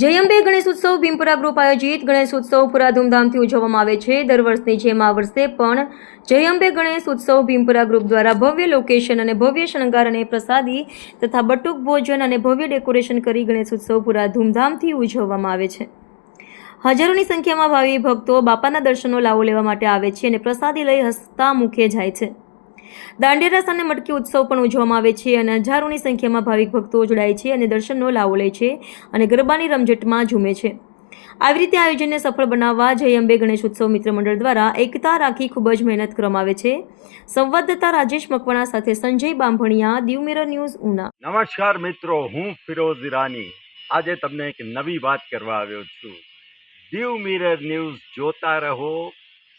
જયંબે ગણેશ ઉત્સવ ભીમપુરા ગ્રુપ આયોજિત ગણેશ ઉત્સવ પૂરા ધૂમધામથી ઉજવવામાં આવે છે. દર વર્ષની જેમ આ વર્ષે પણ જયંબે ગણેશ ઉત્સવ ભીમપુરા ગ્રુપ દ્વારા ભવ્ય લોકેશન અને ભવ્ય શણગાર અને પ્રસાદી તથા બટુક ભોજન અને ભવ્ય ડેકોરેશન કરી ગણેશ ઉત્સવ પૂરા ધૂમધામથી ઉજવવામાં આવે છે. હજારોની સંખ્યામાં ભાવિ ભક્તો બાપાના દર્શનનો લાવો લેવા માટે આવે છે અને પ્રસાદી લઈ હસતા મુખે જાય છે. દાંડિયા અને મટકી ઉત્સવ પણ ઉજવવામાં આવે છે અને હજારોની સંખ્યામાં ભાવિક ભક્તો જોડાય છે અને દર્શનનો લાવો લે છે અને ગરબાની રમઝટમાં ઝૂમે છે. આવી રીતે આયોજનને સફળ બનાવવા જય અંબે ગણેશ ઉત્સવ મિત્ર મંડળ દ્વારા એકતા રાખી ખૂબ જ મહેનત કરવામાં આવે છે. સંવાદદાતા રાજેશ મકવાણા સાથે સંજય બાંભણિયા, દીવ મિરર ન્યૂઝ, ઉના. નમસ્કાર મિત્રો, હું ફિરોઝ ઈરાની આજે તમને એક નવી વાત કરવા આવ્યો છું. દીવ મિરર ન્યૂઝ જોતા રહો